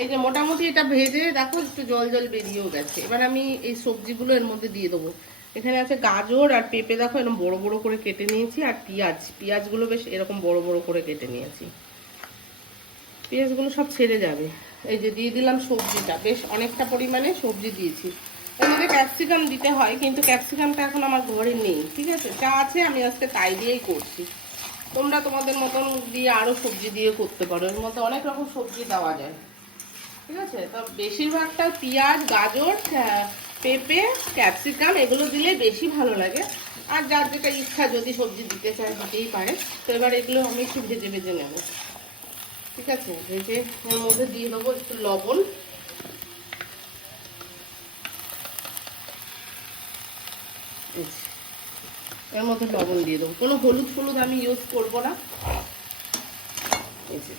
এই যে মোটামুটি এটা ভেজে দেখো একটু জল জল বেরিয়েও গেছে। এবার আমি এই সবজিগুলো এর মধ্যে দিয়ে দেবো। এখানে আছে গাজর আর পেঁপে, দেখো এরকম বড় বড় করে কেটে নিয়েছি, আর পেঁয়াজগুলো বেশ এরকম বড় বড় করে কেটে নিয়েছি। পেঁয়াজগুলো সব ছেড়ে যাবে। এই যে দিয়ে দিলাম সবজিটা, বেশ অনেকটা পরিমাণে সবজি দিয়েছি। এর মধ্যে ক্যাপসিকাম দিতে হয়, কিন্তু ক্যাপসিকামটা এখন আমার ঘরে নেই, ঠিক আছে? যা আছে আমি আজকে তাই দিয়েই করছি। তোমরা তোমাদের মতন দিয়ে আরও সবজি দিয়ে করতে পারো, এর মধ্যে অনেক রকম সবজি দেওয়া যায়, ঠিক আছে? তো বেশিরভাগটা পেঁয়াজ, গাজর, পেঁপে, ক্যাপসিকাম এগুলো দিলে বেশি ভালো লাগে। আর যার যেটা ইচ্ছা, যদি সবজি দিতে চায় দিতেই পারে। তো এবার এগুলো আমি একটু ভেজে ভেজে নেব, ঠিক আছে? ভেজে এর মধ্যে দিয়ে দেবো একটু লবণ, এর মধ্যে লবণ দিয়ে দেবো। কোনো হলুদ ফলুদ আমি ইউজ করবো না। এই যে